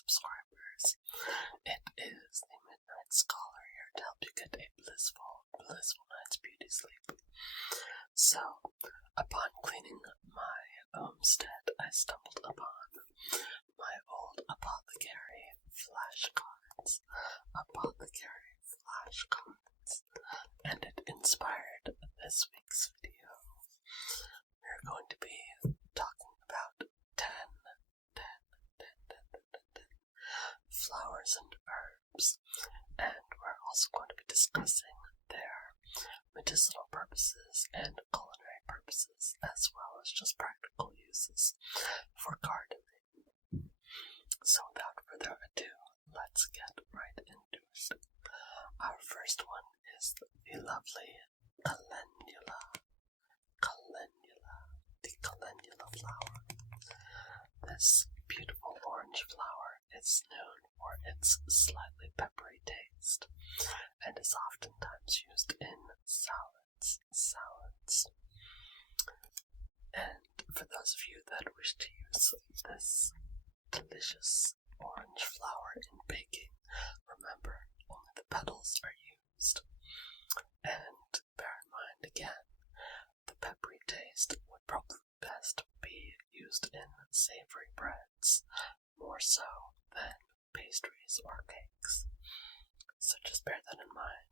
subscribers. It is the Midnight Scholar here to help you get a blissful night's beauty sleep. So, upon cleaning my homestead, I stumbled upon my old apothecary flashcards, and it inspired this week's video. We're going to be talking about 10 flowers and herbs, and we're also going to be discussing their medicinal purposes and culinary purposes, as well as just practical uses for gardening. So without further ado, let's get right into it. Our first one is the lovely the calendula flower. This beautiful orange flower is known for its slightly peppery taste and is oftentimes used in salads. And for those of you that wish to use this delicious orange flower in baking, remember, only the petals are used. And bear in mind again, the peppery taste would probably best be used in savory breads, more so than pastries or cakes. So just bear that in mind.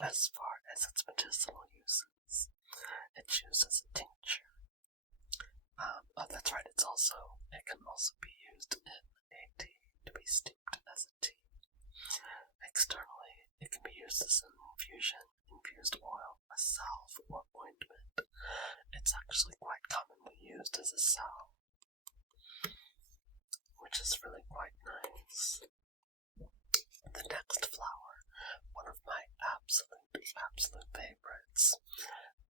As far as its medicinal uses, it's used as a tincture. That's right, it can also be used in a tea, to be steeped as a tea. Externally, it can be used as an infused oil, a salve, or ointment. It's actually quite commonly used as a salve, which is really quite nice. The next flower, one of my absolute favorites,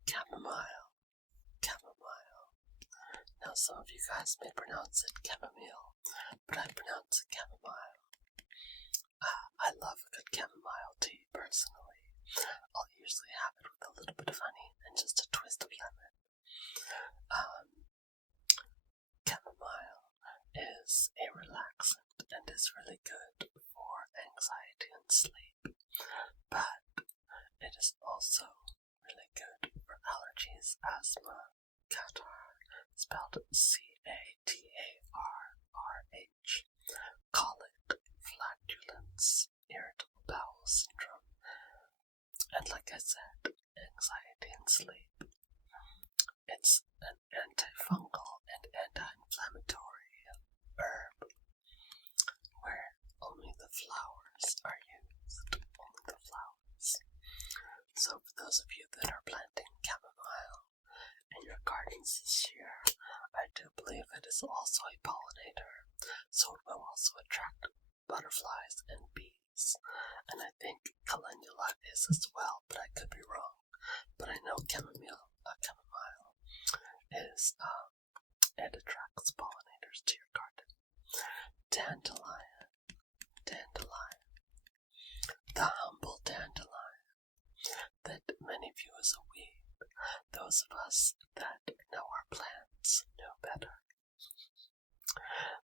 chamomile. Now some of you guys may pronounce it chamomile, but I pronounce it chamomile. I love a good chamomile tea, personally. I'll usually have it with a little bit of honey and just a twist of lemon. Chamomile is a relaxant and is really good for anxiety and sleep, but it is also really good for allergies, asthma, catarrh, spelled C-A-T-A-R-R-H, colic, flatulence, irritable bowel syndrome, and like I said, anxiety and sleep. It's an antifungal and anti-inflammatory herb where only the flowers are used. So for those of you that are planting chamomile in your gardens this year, I do believe it is also a pollinator, so it will also attract butterflies and bees. And I think calendula is as well, but I could be wrong. But I know chamomile is, it attracts pollinators to your garden. Dandelion. The humble dandelion that many view as a weed. Those of us that know our plants know better.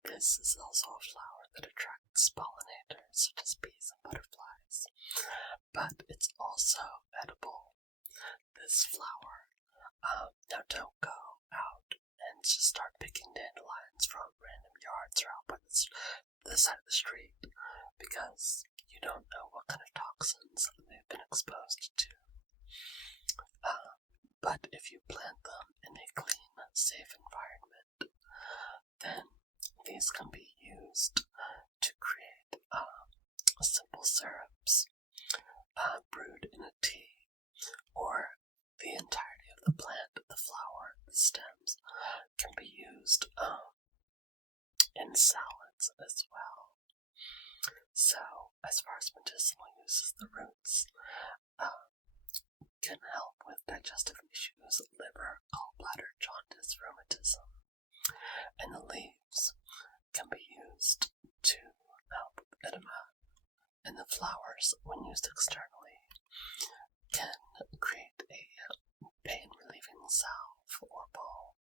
This is also a flower that attracts pollinators such as bees and butterflies, but it's also edible. This flower, now don't go out and just start picking dandelions from random yards or out by the side of the street, because you don't know what kind of toxins they've been exposed to. But if you plant them in a clean, safe environment, then these can be used to create simple syrups brewed in a tea, or the entirety of the plant, the flower, the stems, can be used in salads as well. So, as far as medicinal uses, the roots can help with digestive issues, liver, gallbladder, jaundice, rheumatism. And the leaves can be used to help with edema. And the flowers, when used externally, can create a pain-relieving salve or balm.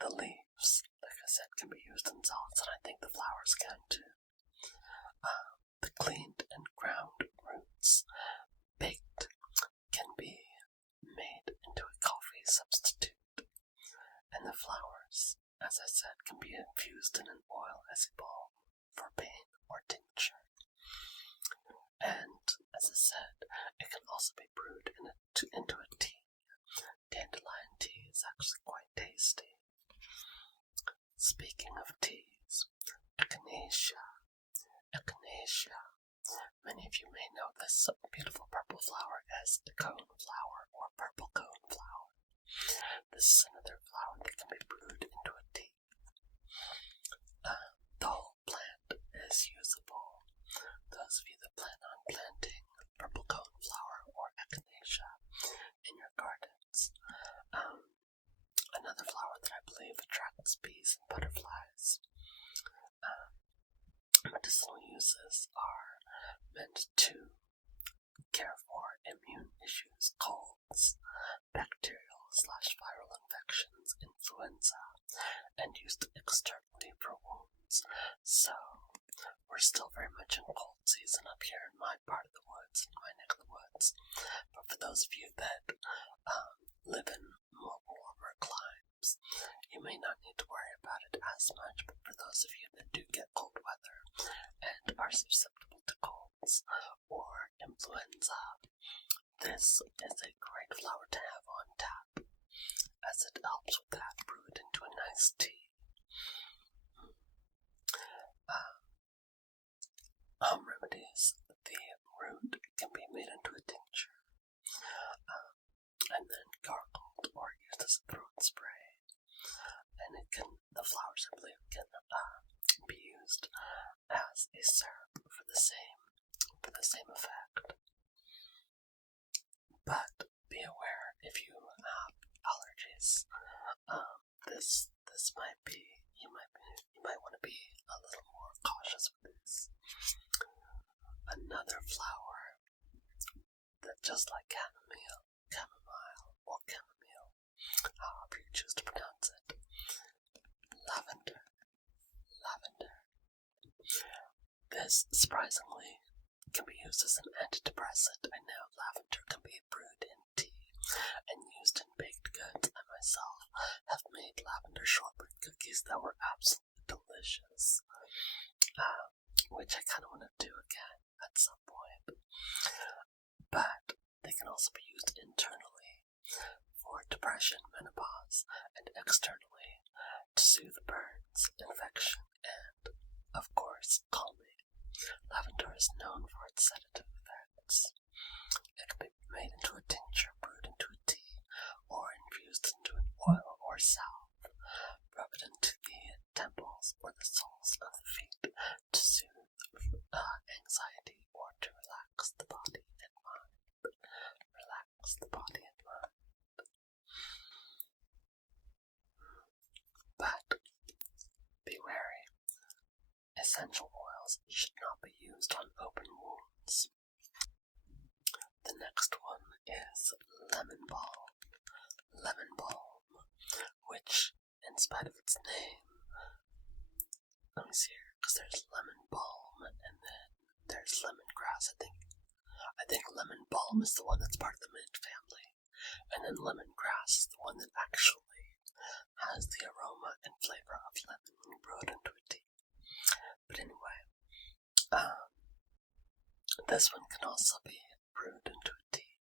The leaves, like I said, can be used in salads, and I think the flowers can too. The cleaned and ground roots, baked, can be made into a coffee substitute, and the flowers, as I said, can be infused in an oil as a balm for pain or tincture. And, as I said, it can also be brewed into a tea. Dandelion tea is actually quite tasty. Speaking of teas, echinacea. Many of you may know this beautiful purple flower as the cone flower or purple cone flower. This is another flower that can be brewed into a tea. The whole plant is usable. Those of you that plan on planting purple cone flower or echinacea in your gardens. Another flower that I believe attracts bees and butterflies. Medicinal uses are meant to care for immune issues, colds, bacterial/viral infections, influenza, and used externally for wounds. So, we're still very much in cold season up here in my part of the woods, in my neck of the woods. But for those of you that live in more warmer climes, you may not need to worry about it as much. But for those of you that do get cold weather and are susceptible to colds or influenza, this is a great flower to have on tap, as it helps with that. Brew it into a nice tea. Home remedies. The root can be made into a tincture, and then gargled or used as a throat spray. And the flowers, I believe, can be used as a syrup for the same effect. But be aware, if you have allergies, this might be, you might want to be a little more cautious with this. Another flower that, just like chamomile, however you choose to pronounce it, lavender. This, surprisingly, can be used as an antidepressant. I know lavender can be brewed in tea and used in baked goods. I myself have made lavender shortbread cookies that were absolutely delicious, which I kind of want to do again at some point. But they can also be used internally for depression, menopause, and externally to soothe burns, infection, and, of course, calming. Lavender is known for its sedative effects. It can be made into a tincture, brewed into a tea, or infused into an oil or salve. Rub it into the temples or the soles of the feet to soothe anxiety or to relax the body and mind. But be wary. Essential oils should not be used on open wounds. The next one is lemon balm. Which, in spite of its name, let me see here, because there's lemon balm and then there's lemongrass. I think lemon balm is the one that's part of the mint family, and then lemongrass is the one that actually has the aroma and flavor of lemon when brewed into a tea. But anyway, this one can also be brewed into a tea.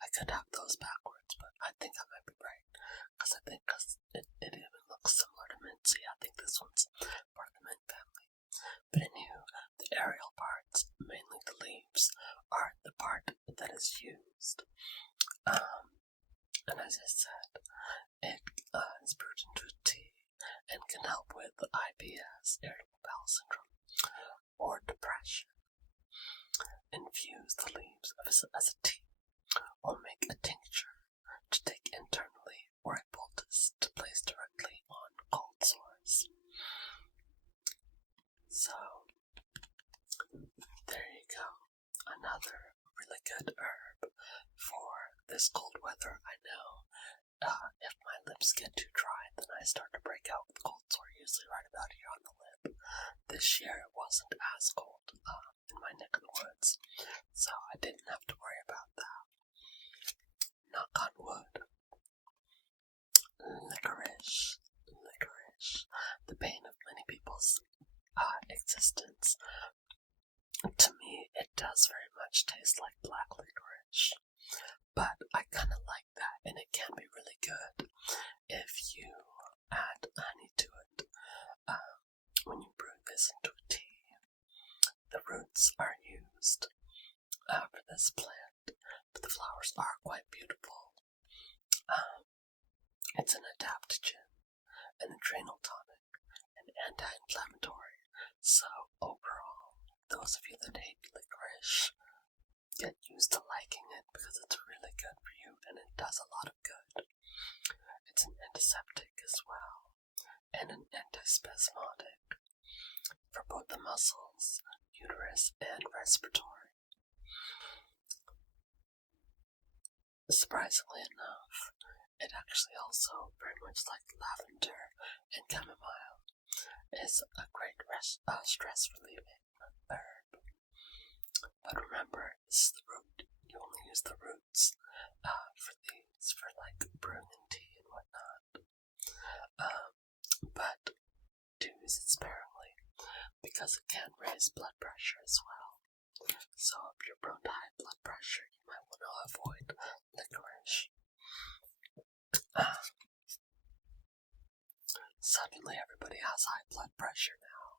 I could have those backwards, but I think I might be right, because it even looks similar to mint. So yeah, I think this one's part of the mint family. But anywho, the aerial parts, mainly the leaves, are the part that is used. And as I said, it is brewed into a tea and can help with IBS, irritable bowel syndrome, or depression. Infuse the leaves as a tea, or make a tincture to take internally, or a poultice to place directly on cold sores. So, there you go. Another really good herb for this cold weather. I know if my lips get too dry, then I start to break out with cold sore usually this year it wasn't as cold in my neck of the woods, so I didn't have to worry about that. Knock on wood. Licorice. The bane of many people's existence. To me, it does very much taste like black licorice, but I kind of like that, and it can be really good if you add honey to it. When you brew this into a tea, the roots are used for this plant, but the flowers are quite beautiful. It's an adaptogen, an adrenal tonic, an anti-inflammatory. So overall, those of you that hate licorice, get used to liking it because it's really good for you and it does a lot of good. It's an antiseptic as well, and an antispasmodic for both the muscles, uterus, and respiratory. Surprisingly enough, it actually also, very much like lavender and chamomile, is a great stress-relieving herb. But remember, this is the root. You only use the roots for like brewing tea and whatnot. But do use it sparingly, because it can raise blood pressure as well. So if you're prone to high blood pressure, you might want to avoid licorice. Suddenly everybody has high blood pressure now.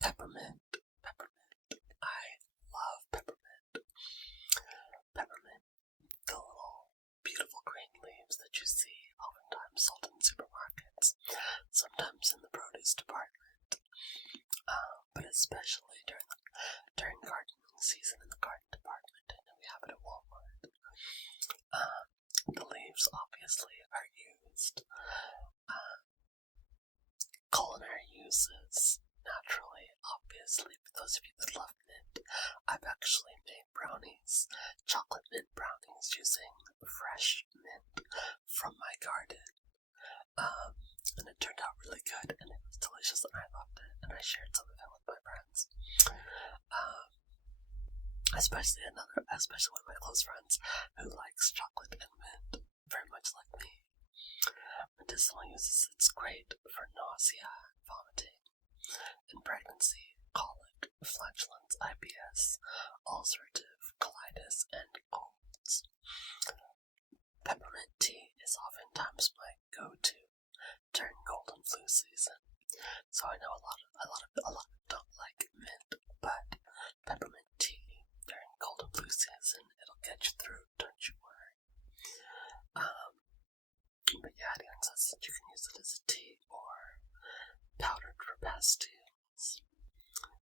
Peppermint. I love peppermint. The little beautiful green leaves that you see oftentimes sold in supermarkets, sometimes in the produce department, but especially during gardening season in the garden department, and we have it at Walmart. The leaves obviously are used. Culinary uses, naturally, obviously, for those of you that love mint. I've actually made brownies, chocolate mint brownies, using fresh mint from my garden. And it turned out really good, and it was delicious, and I loved it, and I shared some of it with my friends. Especially one of my close friends who likes chocolate and mint very much like me. Medicinal uses, it's great for nausea, vomiting, in pregnancy, colic, flatulence, IBS, ulcerative colitis, and colds. Peppermint tea is oftentimes my go-to during cold and flu season. So I know a lot of people don't like mint, but peppermint tea during cold and flu season, it'll get you through, don't you worry. But yeah, Dion says that you can use it as a tea or powdered for pastilles.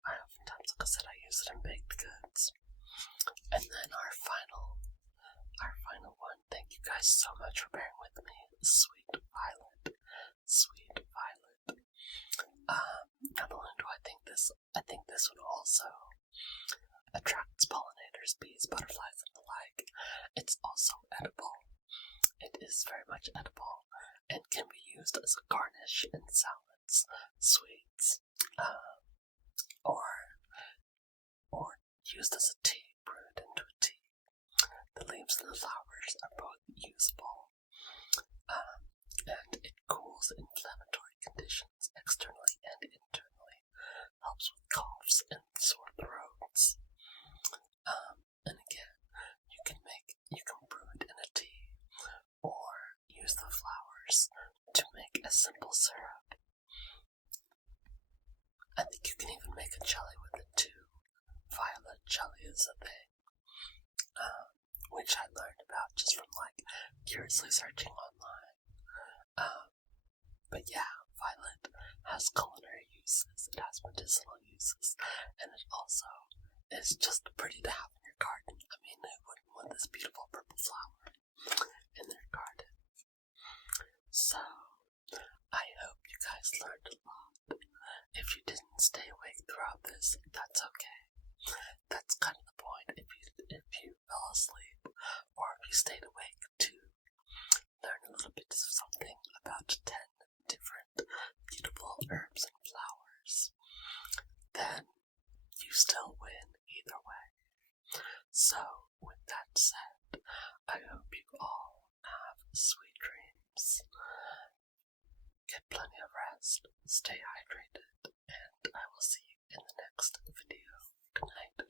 I oftentimes, like I said, I use it in baked goods. And then our final one, thank you guys so much for bearing with me, Sweet Violet. Not only do I think this one also attracts pollinators, bees, butterflies, and the like, it's also edible. It is very much edible and can be used as a garnish in salads, sweets, or used as a tea, brewed into a tea. The leaves and the flowers are both usable, and it cools inflammatory conditions externally and internally, helps with coughs and sore throats. And again, you can brew it in a tea, or use the flowers to make a simple syrup. I think you can even make a jelly with it too. Violet jelly is a thing, which I learned about just from curiously searching online. But yeah, violet has culinary uses, it has medicinal uses, and it also is just pretty to have in your garden. I mean, who wouldn't want this beautiful purple flower in their garden? So, I hope you guys learned a lot. If you didn't stay awake throughout this, that's okay. That's kind of the point. If you fell asleep, or if you stayed awake to learn a little bit of something about 10 different herbs and flowers, then you still win either way. So, with that said, I hope you all have sweet dreams, get plenty of rest, stay hydrated, and I will see you in the next video. Good night.